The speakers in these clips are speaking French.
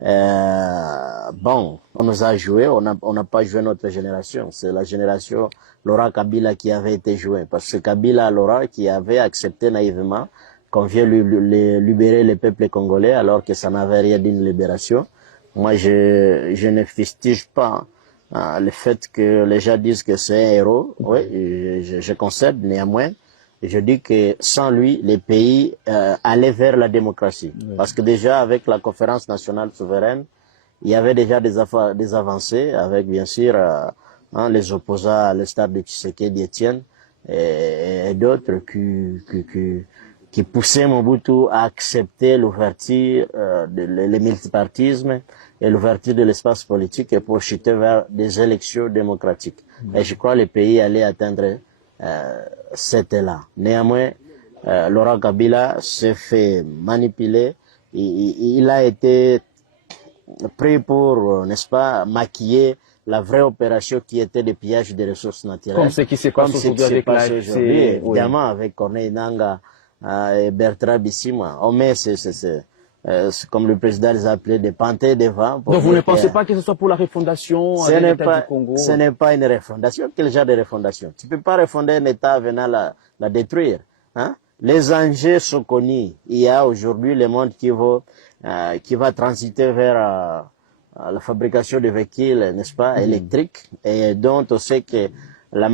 Bon, on nous a joué, on n'a pas joué notre génération. C'est la génération Laurent Kabila qui avait été jouée. Parce que Kabila, Laurent, qui avait accepté naïvement qu'on vienne libérer le peuple congolais alors que ça n'avait rien d'une libération. Moi, je ne fustige pas le fait que les gens disent que c'est un héros. Oui, je concède néanmoins. Je dis que sans lui, les pays allaient vers la démocratie. Oui. Parce que déjà, avec la conférence nationale souveraine, il y avait déjà des avancées, avec bien sûr les opposants à l'instar de Tshisekedi Etienne et d'autres qui poussaient Mobutu à accepter l'ouverture, le multipartisme et l'ouverture de l'espace politique pour chuter vers des élections démocratiques. Et je crois que les pays allaient atteindre c'était là. Néanmoins, Laurent Kabila s'est fait manipuler. Il a été pris pour, n'est-ce pas, maquiller la vraie opération qui était le pillage des ressources naturelles. Comme ce qui se passe aujourd'hui avec l'AFC. Évidemment, avec Corneille Nangaa et Bertrand Bisimwa. On met comme le président les a appelés, des panthères devant. Donc vous ne pensez pas que ce soit pour la refondation de l'État du Congo? Ce n'est pas une refondation. Quel genre de refondation? Tu ne peux pas refonder un État venant la détruire. Hein? Les enjeux sont connus. Il y a aujourd'hui le monde qui va transiter vers la fabrication de véhicules, n'est-ce pas, électriques, et dont on sait que la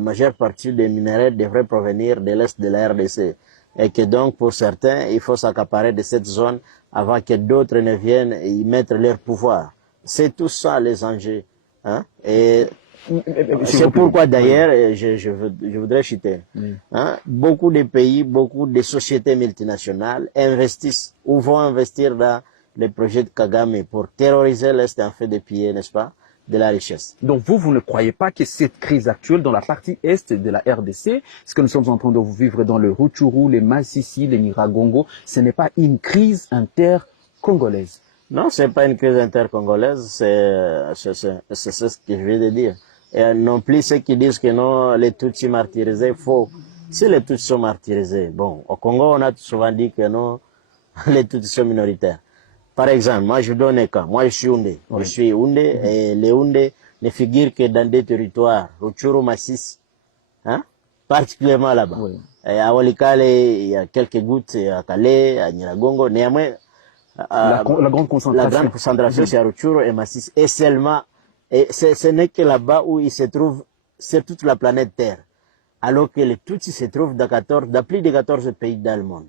majeure partie des minéraux devrait provenir de l'Est de la RDC. Et que donc, pour certains, il faut s'accaparer de cette zone avant que d'autres ne viennent y mettre leur pouvoir. C'est tout ça, les enjeux. Hein? Et c'est pourquoi, d'ailleurs, je voudrais citer, hein, beaucoup de pays, beaucoup de sociétés multinationales investissent ou vont investir dans les projets de Kagame pour terroriser l'Est en fait de piller, n'est-ce pas, de la richesse. Donc vous ne croyez pas que cette crise actuelle dans la partie est de la RDC, ce que nous sommes en train de vivre dans le Rutshuru, les Masisi, les Nyiragongo, ce n'est pas une crise inter-congolaise? Non, c'est pas une crise inter-congolaise, c'est ce que je viens de dire. Et non plus ceux qui disent que non, les Tutsis martyrisés, faux. Si les Tutsis sont martyrisés, bon, au Congo, on a souvent dit que non, les Tutsis sont minoritaires. Par exemple, moi je donne un cas. Moi je suis Houndé. Oui. Je suis Houndé et les Houndés ne figurent que dans des territoires, Rutshuru, Masisi, hein, particulièrement là-bas. Oui. À Walikale, il y a quelques gouttes, à Calais, à Nyiragongo. Néanmoins, la grande concentration, c'est à Rutshuru et Masisi. Et seulement, ce n'est que là-bas où il se trouve, c'est toute la planète Terre. Alors que les Tutsis se trouvent dans plus de 14 pays dans le monde.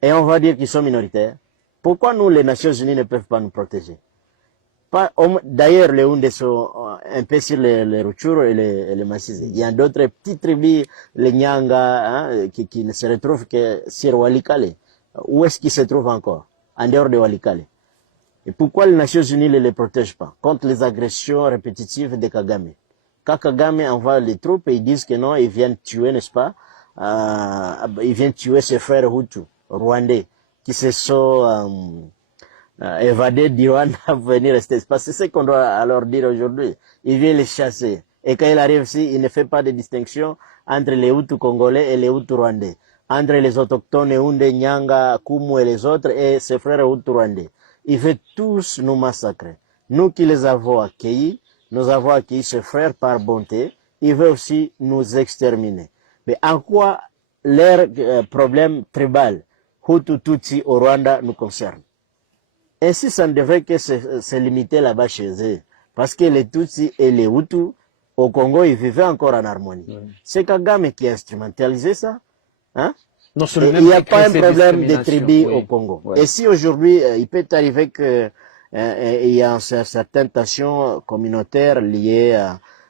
Et on va dire qu'ils sont minoritaires. Pourquoi nous, les Nations Unies, ne peuvent pas nous protéger? D'ailleurs, les Houndés sont un peu sur les Rutshuru et les Masisi. Il y a d'autres petites tribus, les Nyanga, hein, qui ne se retrouvent que sur Walikale. Où est-ce qu'ils se trouvent encore? En dehors de Walikale. Et pourquoi les Nations Unies ne les protègent pas contre les agressions répétitives de Kagame? Quand Kagame envoie les troupes, ils disent que non, ils viennent tuer, n'est-ce pas? Ils viennent tuer ses frères Hutus, rwandais, qui se sont évadés d'Iran à venir rester. C'est ce qu'on doit leur dire aujourd'hui. Il vient les chasser. Et quand il arrive ici, il ne fait pas de distinction entre les Hutus congolais et les Hutus rwandais. Entre les autochtones, Houndé, Nyanga, Kumu et les autres, et ses frères Hutus rwandais. Il veut tous nous massacrer. Nous qui les avons accueillis, nous avons accueilli ses frères par bonté. Il veut aussi nous exterminer. Mais en quoi leur problème tribal, Hutu, Tutsi au Rwanda, nous concerne? Ainsi, ça ne devrait que se limiter là-bas chez eux. Parce que les Tutsis et les Hutus, au Congo, ils vivaient encore en harmonie. Oui. C'est Kagame qui a instrumentalisé ça. Hein? Non, il n'y a pas un problème de tribus au Congo. Oui. Et si aujourd'hui, il peut arriver que il y a certaines tensions communautaires liées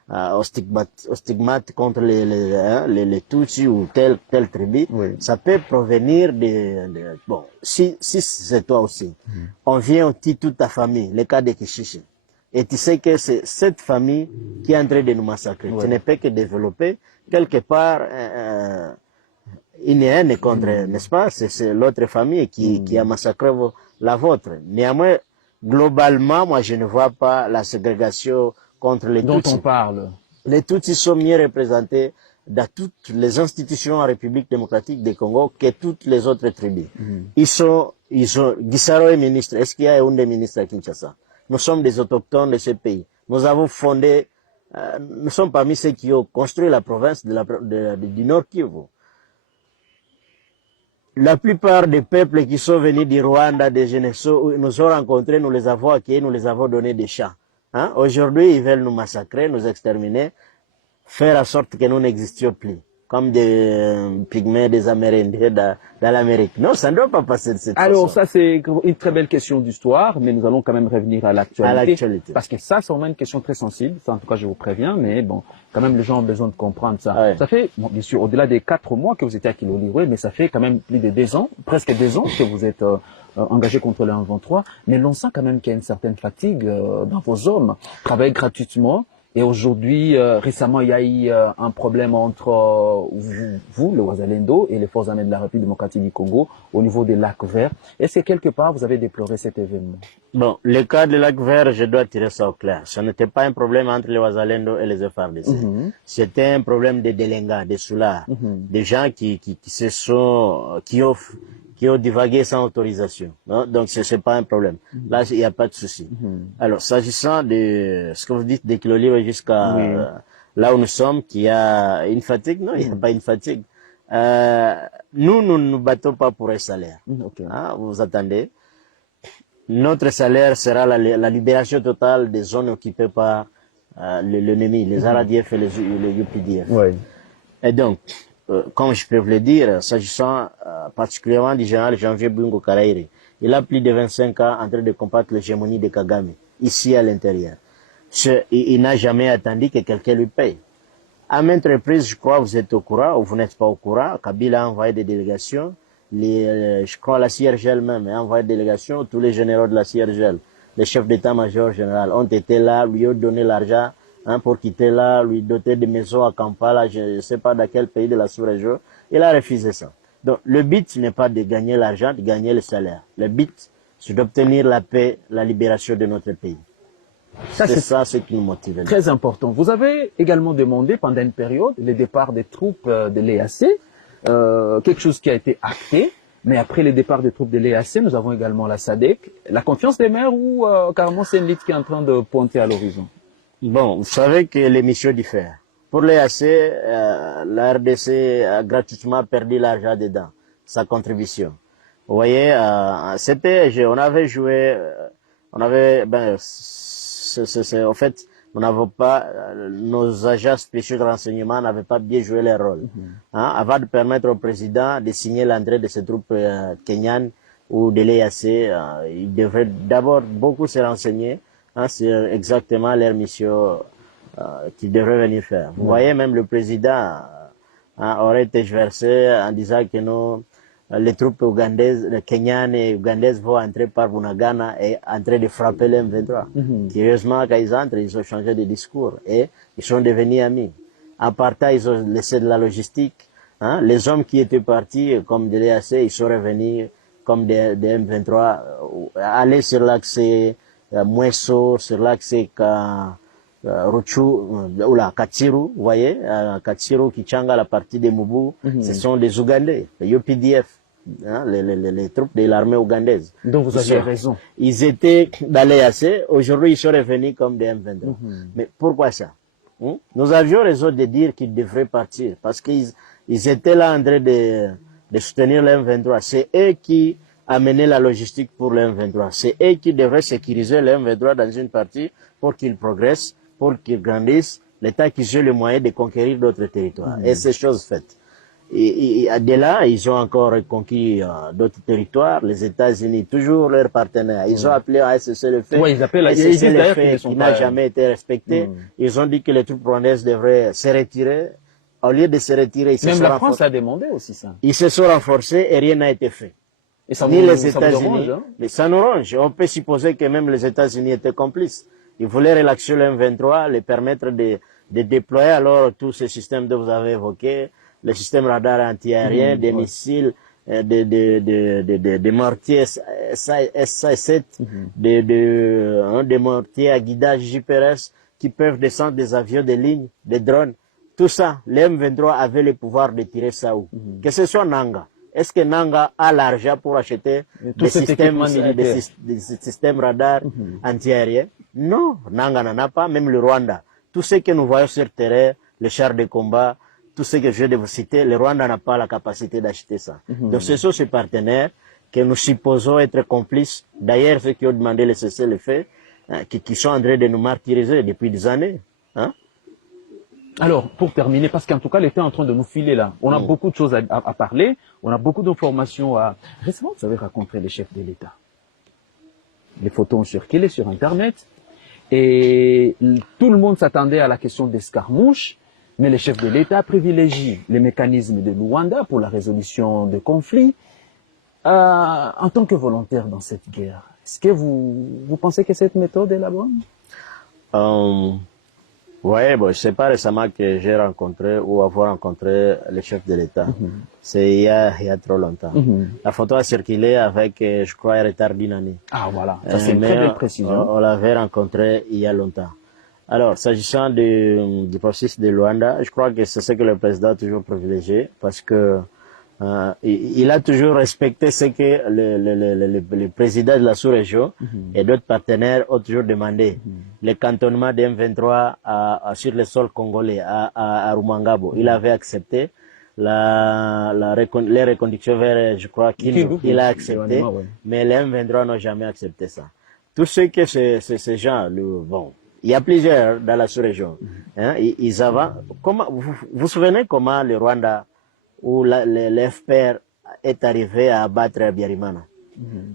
au stigmate contre les Tutsis ou telle tribu, oui. Ça peut provenir bon, si c'est toi aussi, on vient, on tue toute ta famille, le cas de Kishishi. Et tu sais que c'est cette famille qui est en train de nous massacrer. Oui. Tu ne peux que développer quelque part une haine contre, n'est-ce pas? C'est l'autre famille qui a massacré la vôtre. Néanmoins, globalement, moi, je ne vois pas la ségrégation contre les Tutsis. Dont on parle. Les Tutsis sont mieux représentés dans toutes les institutions en République démocratique du Congo que toutes les autres tribus. Guissaro est ministre. Est-ce qu'il y a un des ministres à Kinshasa? Nous sommes des autochtones de ce pays. Nous avons fondé, nous sommes parmi ceux qui ont construit la province du Nord Kivu. La plupart des peuples qui sont venus du Rwanda, des Geneso, nous ont rencontrés, nous les avons accueillis, nous les avons donné des champs. Hein? Aujourd'hui, ils veulent nous massacrer, nous exterminer, faire en sorte que nous n'existions plus, comme des pygmées, des Amérindiens dans l'Amérique. Non, ça ne doit pas passer de cette façon. Alors ça, c'est une très belle question d'histoire, mais nous allons quand même revenir à l'actualité. Parce que ça, c'est vraiment une question très sensible. Ça, en tout cas, je vous préviens, mais bon, quand même, les gens ont besoin de comprendre ça. Ouais. Ça fait, bon, bien sûr, au-delà des 4 mois que vous étiez à Kilolirwe, mais ça fait quand même plus de 2 ans, presque 2 ans que vous êtes engagé contre le 1-23, mais l'on sent quand même qu'il y a une certaine fatigue dans vos hommes. Travailler gratuitement. Et aujourd'hui, récemment, il y a eu un problème entre vous, le Wazalendo, et les forces armées de la République démocratique du Congo au niveau des lacs verts. Est-ce que quelque part, vous avez déploré cet événement? Bon, le cas des lacs verts, je dois tirer ça au clair. Ce n'était pas un problème entre les Wazalendo et les FARDC. C'était un problème des délinquants, des soulards, des gens qui ont divagué sans autorisation. Non? Donc, c'est pas un problème. Là, il n'y a pas de souci. Alors, s'agissant de ce que vous dites de Kilolirwe jusqu'à là où nous sommes, qu'il y a une fatigue, non, il n'y a pas une fatigue. Nous ne nous battons pas pour un salaire. Hein, vous attendez. Notre salaire sera la libération totale des zones occupées par l'ennemi, les RDF et les UPDF. Et donc, comme je peux vous le dire, s'agissant particulièrement du général Janvier Bungo Karaire, il a plus de 25 ans en train de combattre l'hégémonie de Kagame, ici à l'intérieur. Il n'a jamais attendu que quelqu'un lui paye. À maintes reprises, je crois, vous êtes au courant ou vous n'êtes pas au courant, Kabila a envoyé des délégations, je crois la CIRGL même a envoyé des délégations, tous les généraux de la CIRGL, les chefs d'état-major général ont été là, lui ont donné l'argent, hein, pour quitter là, lui doter de maisons à Kampala, je ne sais pas dans quel pays de la sous-région. Il a refusé ça. Donc, le but n'est pas de gagner l'argent, de gagner le salaire. Le but, c'est d'obtenir la paix, la libération de notre pays. C'est ça ce qui nous motive. Très important. Vous avez également demandé pendant une période le départ des troupes de l'EAC, quelque chose qui a été acté. Mais après le départ des troupes de l'EAC, nous avons également la SADC. La confiance des maires ou carrément c'est une lutte qui est en train de pointer à l'horizon? Bon, vous savez que les missions diffèrent. Pour l'EAC, la RDC a gratuitement perdu l'argent dedans, sa contribution. Vous voyez, on avait joué, en fait, on n'avait pas, nos agents spéciaux de renseignement n'avaient pas bien joué leur rôle. Hein, avant de permettre au président de signer l'entrée de ces troupes kenyanes ou de l'EAC, il devrait d'abord beaucoup se renseigner, hein, sur exactement leur mission qu'ils devraient venir faire. Vous voyez, même le président aurait été versé en disant que les troupes ougandaises, kenyanes et ougandaises vont entrer par Bunagana et en train de frapper les M23. Curieusement, quand ils entrent, ils ont changé de discours et ils sont devenus amis. En partant, ils ont laissé de la logistique. Hein. Les hommes qui étaient partis, comme de l'EAC, ils sont revenus comme des M23, aller sur l'axe Mweso, sur l'axe Ruchu, Katsiru, vous voyez, Katsiru, Kichanga, la partie des Mubu, ce sont des Ougandais, les UPDF, hein, les troupes de l'armée ougandaise. Donc vous avez raison. Ils étaient dans l'EAC, aujourd'hui ils sont revenus comme des M23. Mais pourquoi ça? Nous avions raison de dire qu'ils devraient partir, parce qu'ils étaient là en train de soutenir les M23. C'est eux qui amenaient la logistique pour les M23. C'est eux qui devraient sécuriser les M23 dans une partie pour qu'ils progressent, pour qu'ils grandissent, l'État qu'ils aient le moyen de conquérir d'autres territoires. Et c'est chose faite. Et de là, ils ont encore conquis d'autres territoires. Les États-Unis, toujours leurs partenaires. Ils ont appelé à cessez-le-feu. Oui, ils appellent à cessez-le-feu qui n'a jamais été respecté. Ils ont dit que les troupes rwandaises devraient se retirer. Au lieu de se retirer, ils se sont renforcés. Même la France a demandé aussi ça. Ils se sont renforcés et rien n'a été fait. Et ça Ni vous, les États-Unis. Hein? Mais ça nous range. On peut supposer que même les États-Unis étaient complices. Ils voulaient relaxer le M23, les permettre de déployer alors tous ces systèmes que vous avez évoqués, les systèmes radars antiaériens, des missiles, des mortiers SA-7, des mortiers à guidage JPRS qui peuvent descendre des avions de ligne, des drones. Tout ça, les M23 avaient le pouvoir de tirer ça où? Que ce soit Nanga. Est-ce que Nanga a l'argent pour acheter des systèmes radars antiaériens? Non, Nanga n'en a pas, même le Rwanda. Tout ce que nous voyons sur terrain, les chars de combat, tout ce que je viens de vous citer, le Rwanda n'a pas la capacité d'acheter ça. Donc ce sont ces partenaires que nous supposons être complices. D'ailleurs, ceux qui ont demandé le cessez-le-feu, qui sont en train de nous martyriser depuis des années. Hein? Alors, pour terminer, parce qu'en tout cas, l'État est en train de nous filer là. On a beaucoup de choses à parler, on a beaucoup d'informations à... Récemment, vous avez rencontré les chefs de l'État. Les photos ont circulé sur Internet et tout le monde s'attendait à la question d'escarmouche, mais les chefs de l'État privilégient les mécanismes de Luanda pour la résolution des conflits. En tant que volontaire dans cette guerre, est-ce que vous pensez que cette méthode est la bonne? Oui, bon, je sais pas récemment que j'ai rencontré ou avoir rencontré les chefs de l'État. C'est il y a trop longtemps. La photo a circulé avec, je crois, un retard d'une année. Ah voilà, ça c'est une très belle précision. On l'avait rencontré il y a longtemps. Alors, s'agissant du processus de Luanda, je crois que c'est ce que le président a toujours privilégié parce que il a toujours respecté ce que le président de la sous-région et d'autres partenaires ont toujours demandé. Le cantonnement des M23 sur le sol congolais, à Rumangabo. Il avait accepté les reconductions vers, je crois qu'il a accepté, mais les M23 n'ont jamais accepté ça. Tout ce que ces gens, bon, il y a plusieurs dans la sous-région. Hein, ils avancent. Comment, vous vous souvenez comment le Rwanda où l'FPR est arrivé à abattre Biarimana.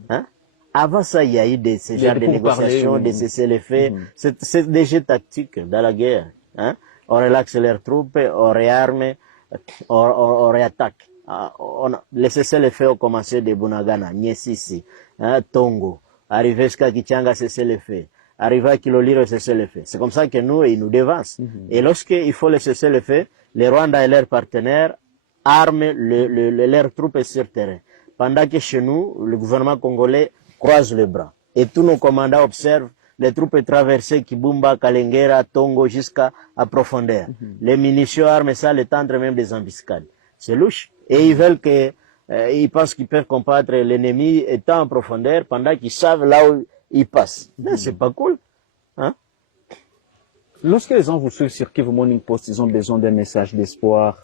Hein? Avant ça, il y a eu ce genre de négociations, de cessez-le-feu. C'est des jeux tactiques dans la guerre. Hein? On relaxe leurs troupes, on réarme, on réattaque. Les cessez-le-feu ont commencé de Bunagana, Nyesisi, Tongo, arrivé jusqu'à Kichanga, cessez-le-feu. Arrivé à Kiloliro, cessez-le-feu. C'est comme ça que nous, ils nous devancent. Et lorsqu'il faut le cessez-le-feu, les Rwandais et leurs partenaires arment leurs troupes sur terrain. Pendant que chez nous, le gouvernement congolais croise les bras. Et tous nos commandants observent les troupes traverser Kibumba, Kalengera, Tongo jusqu'à profondeur. Les munitions, armes, ça, les tendre même des embuscades. C'est louche. Et ils veulent ils pensent qu'ils peuvent combattre l'ennemi étant en profondeur pendant qu'ils savent là où ils passent. Mais c'est pas cool. Hein? Lorsque les gens vous suivent sur Kivu Morning Post, ils ont besoin d'un message d'espoir.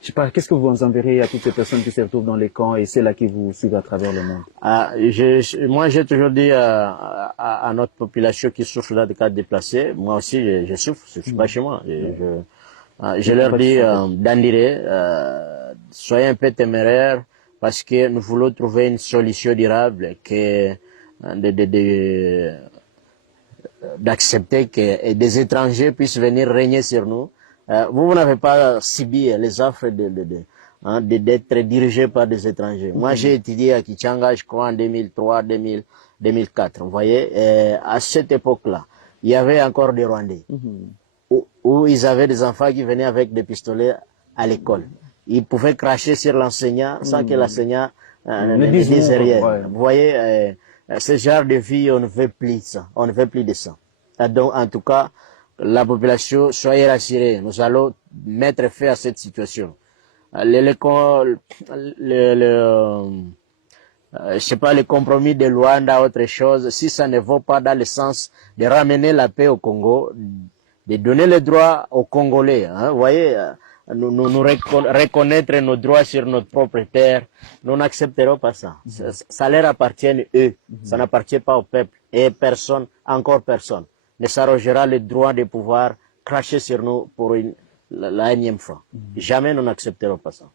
Je sais pas, qu'est-ce que vous enverrez à toutes ces personnes qui se retrouvent dans les camps et celles-là qui vous suivent à travers le monde? Moi, j'ai toujours dit à notre population qui souffre dans des cas déplacés, moi aussi, je souffre, je suis pas chez moi. Je leur dis d'endurer, soyez un peu téméraires parce que nous voulons trouver une solution durable d'accepter que des étrangers puissent venir régner sur nous. Vous n'avez pas subi les offres d'être dirigé par des étrangers. Moi, j'ai étudié à Kichanga, je crois, en 2003, 2004. Vous voyez, à cette époque-là, il y avait encore des Rwandais où ils avaient des enfants qui venaient avec des pistolets à l'école. Ils pouvaient cracher sur l'enseignant sans que l'enseignant ne dise rien. Vous voyez, ce genre de vie, on ne veut plus ça. On ne veut plus de ça. Donc, en tout cas, la population, soyez rassurés. Nous allons mettre fin à cette situation. Je sais pas, le compromis de Luanda, autre chose, si ça ne va pas dans le sens de ramener la paix au Congo, de donner les droits aux Congolais, hein, vous voyez, nous reconnaître nos droits sur notre propre terre, nous n'accepterons pas ça. Ça leur appartient eux, ça n'appartient pas au peuple, et personne, encore personne, ne s'arrogera le droit de pouvoir cracher sur nous pour la énième fois. Jamais nous n'accepterons pas ça.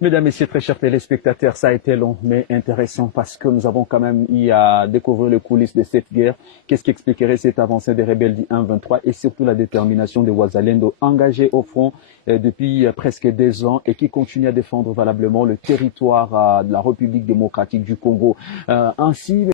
Mesdames, Messieurs, très chers téléspectateurs, ça a été long mais intéressant parce que nous avons quand même eu à découvrir les coulisses de cette guerre. Qu'est-ce qui expliquerait cette avancée des rebelles du 1-23 et surtout la détermination des Wazalendo engagés au front depuis presque 2 ans et qui continuent à défendre valablement le territoire de la République démocratique du Congo. Ainsi,